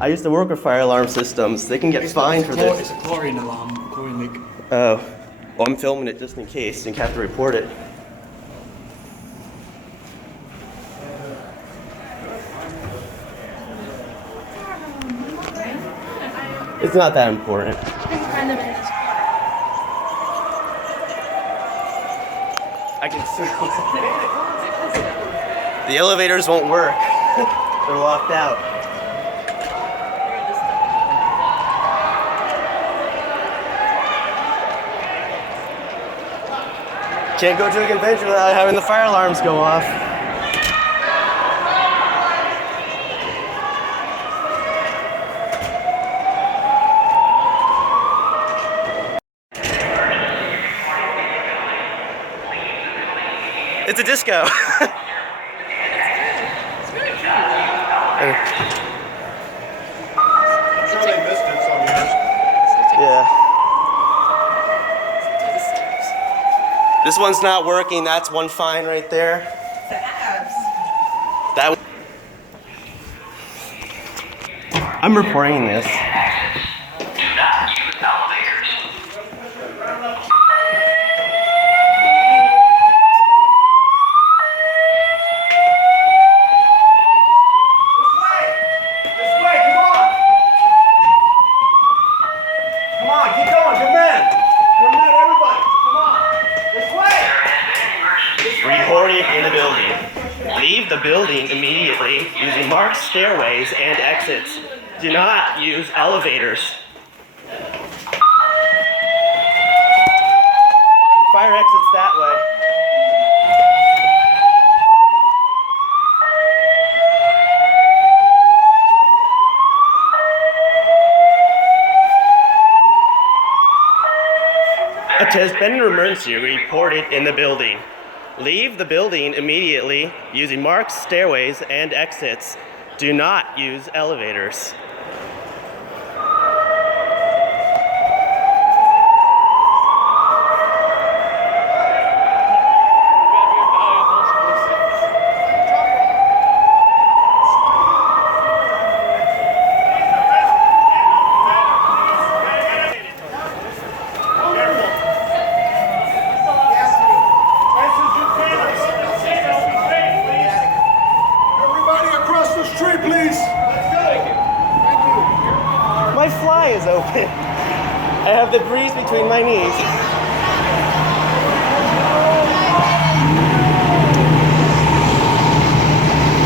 I used to work with fire alarm systems. They can get fined for this. It's a chlorine alarm, chlorine leak. Oh. Well, I'm filming it just in case. You have to report it. It's not that important. I can see. The elevators won't work. They're locked out. Can't go to a convention without having the fire alarms go off. It's a disco. Yeah. This one's not working. That's one fine right there. That. I'm reporting this. Leave the building immediately using marked stairways and exits. Do not use elevators. Fire exits that way. It has been an emergency reported in the building. Leave the building immediately using marked stairways and exits. Do not use elevators. My fly is open. I have the breeze between my knees.